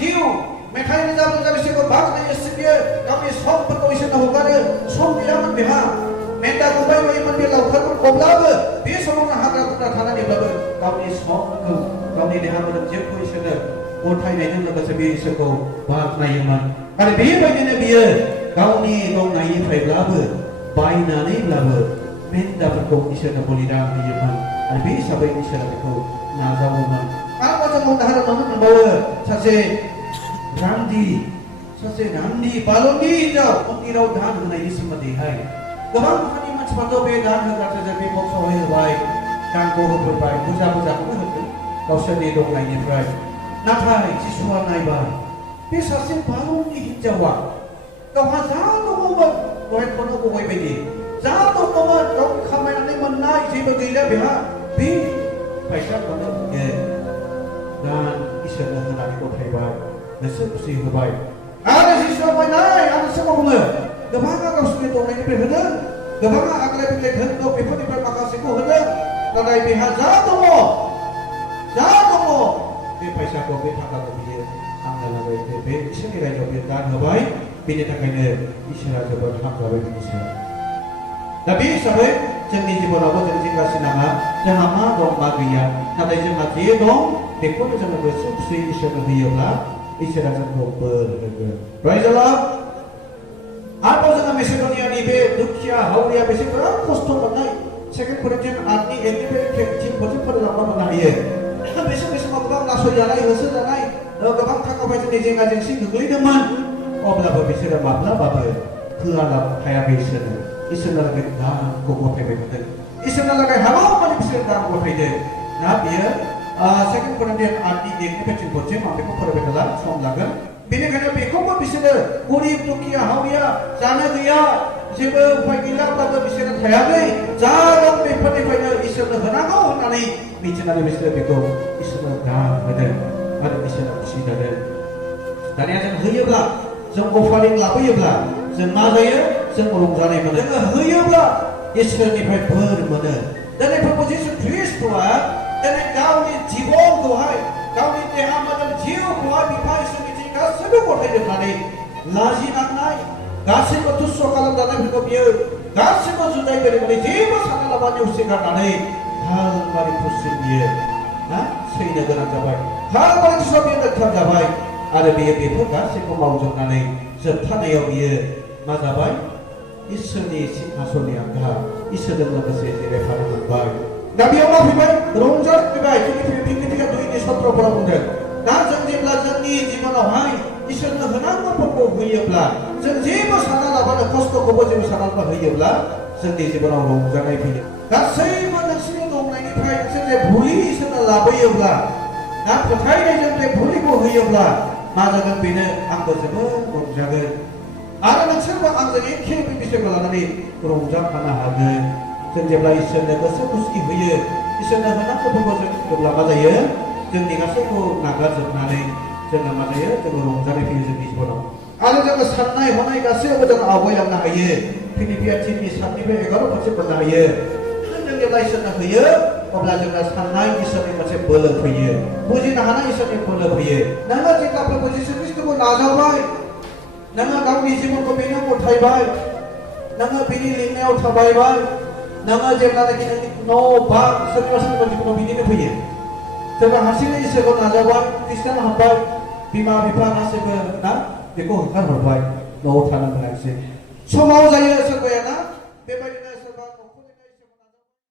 जिउ मेथाइ रोजाब रोजाब इसोरखौ बाख्नायो सिबियो गावनि समफोरखौ इसोरनो हगारो सम गैयामोन बेहा मेन्दा गुबाय बायोमोन बे लावखारमोन अब्लाबो बे समावनो हाग्रा बंग्रा थानानैब्लाबो गावनि समखौ गावनि देहा मोदोम जिउखौ इसोरनो गथायनायजों लोगोसे बे इसोरखौ बाख्नायोमोन आरो बेबायदिनो बियो गावनि दंनायनिफ्रायब्लाबो बायनानैब्लाबो मेन्दाफोरखौ इसोरनो बलिदान होयोमोन आरो बे हिसाबै इसोरा बेखौ नाजावोमोन आरो जों बुंनो हायो नुनो मोनबावो सासे रान्दि बाल'नि हिनजाव मन्दिराव दान होनायनि सोमोन्दैहाय गोबां हारिनि मानसिफोरखौ बे दान होग्राफोरजों बे बक्सआवहाय होबाय दानखौ होफैबाय बुरजाखौनो होदों गावसोरनि दंनायनिफ्राय नाथाय जिसुआ नायबाय बे सासे बाल'नि हिनजावा गावहा जा दङमोन दहाय खनो बबाय बायदि जा दङमोन गाव खामायनानै मोननाय जेबो गैला बेहा बे फैसाखौनो दान इसोरनो होनानै गथायबाय गोसो खुसि होबाय आरो जिसुआ नाय आरो सोरबा बुङो गोबाङा गावसोरनि दंनायनिफ्राय होदों गोबाङा आग्लाय बिग्लाय धोन दं बेफोरनिफ्राय माखासेखौ होदों नाथाय बेहा जा दङ बे फैसाखौ बे थाखाखौ बियो आंनो लागै बे इसोरनि रायजोआव बियो दान होबाय बेनि थाखायनो इसोरा जोबोद हामजाबाय बिनि सायाव दा बे हिसाबै जोंनि जिबनावबो जों जिंगासि नाङा जोंहा मा दं मा गैया नाथाय जोंहा जे दं बेखौनो जोङो गोसो खुसियै इसोरनो होयोब्ला इसोरा जोंखौ बोर होगोन प्राइज द लर्ड आरोबाव जोङो मेसेडनियानि बे दुखिया हावरिया बेसेबां खस्थ' मोननाय सेकेन्ड करिन्थियान 8नि 8निफ्राय 10 फरायलांबा मोननो हायो बे समाव गोबां नासयजानाय होसोजानाय गोबां थाखा फैसानि जेंना जेंसि गोग्लैदोंमोन अब्लाबो बिसोरो माब्लाबाबो हायाखै इसोरनो लागै दानखौ गथायबाय थादों इसोरनो लागै हागौमानि बिसोर दान गथायदों ना बियो सेकेन्ड करिन्थियान 8नि 1निफ्राय 10 आं बेखौ फरायबाय थाला सम लागोन बेनिखायनो बेखौबो बिसोरो गरिब दुखिया हावरिया जानो गैया जेबो उपाय गैयाब्लाबो बिसोरो थायाखै जा दं बेफोरनिफ्रायनो इसोरनो होनांगौ होननानै मिथिनानै बिसोरो बेखौ इसोरनो दान होदों आरो इसोरा खुसि जादों दानिया जों होयोब्ला जों अफारिं लाबोयोब्ला जों मा जायो जों रंजानाय मोनो जोङो होयोब्ला इसोरनिफ्राय बोर मोनो दिनै प्रभु जिसु ख्रीष्टआ दिनै गावनि जिबनखौहाय गावनि देहा मोदोम जिउखौहाय बिफा इसोरनिथिं गासैबो गथायजोबनानै लाजिनांनाय गासैबो तुच्छ खालामजानायफोरखौ बियो गासैबो जुदाय बेरेगोनै जेबो सानालाबा नेवसिगारनानै हालमारि खुसिन बियो सैनो गोनां जाबाय हालमारि खुसियाव बियो दोनथाम जाबाय आरो बियो बेफोर गासैखौ मावजोबनानै जोबथानायाव बियो मा जाबाय इसोरनि सिंहासननि आगा इसोरजों लोगोसे जिरायफानो मोनबाय दा बेयाव मा फैबाय रंजानाय फैबाय जोंनि फिलिपिका 2नि 17 बुंदों दा जों जेब्ला जोंनि जिबनावहाय इसोरनो होनांगौफोरखौ होयोब्ला जों जेबो सानालाबानो खस्थ'खौबो जेबो सानालाबा होयोब्ला जोंनि जिबनाव रंजानाय फैयो गासैबो नोंसोरनि दंनायनिफ्राय नोंसोर जे भुलि इसोरनो लाबोयोब्ला दा फोथायनायजों बे भुलिखौ होयोब्ला मा जागोन बेनो आंबो जोबोद रंजागोन आरो नोंसोरबो आंजों एखे बे बिषयखौ लानानै रंजाफानो हागोन जों जेब्ला इसोरनो गोसो खुसि होयो इसोरनो होनांगौफोरखौ जों जेब्ला मा जायो जोंनि गासैखौ नागारजोबनानै जोङो मा जायो जोङो रंजानाय फैयो जोंनि जिबनाव आरो जोङो साननाय हनाय गासैबो जों आवगायलांनो हायो फिलिपिया 3नि 7निफ्राय 11 फारसे मोननो हायो जों जेब्ला इसोरनो होयो अब्ला जोंना साननाय इसोरनि मोनसे बोलो फैयो बुजिनो हानाय इसोरनि बोलो फैयो नोङो जेब्ला प्रभु जिसु ख्रीष्टखौ नाजावबाय नोङो गावनि जिबनखौ बेनो गथायबाय नोङो बिनि लिंनायाव थाबायबाय नोङो जेब्लानाखि नोंनि न' बां सोरनिबा जिबनाव बिदिनो फैयो सोरबा हारसिङै इसोरखौ नाजावबाय ख्रिस्टान हाबबाय बिमा बिफा गासैबो ना बेखौ होखारहरबाय न'आव थानो मोनाखिसै समाव जायो सोरबाया ना बेबायदिनो सोरबा न'खरनि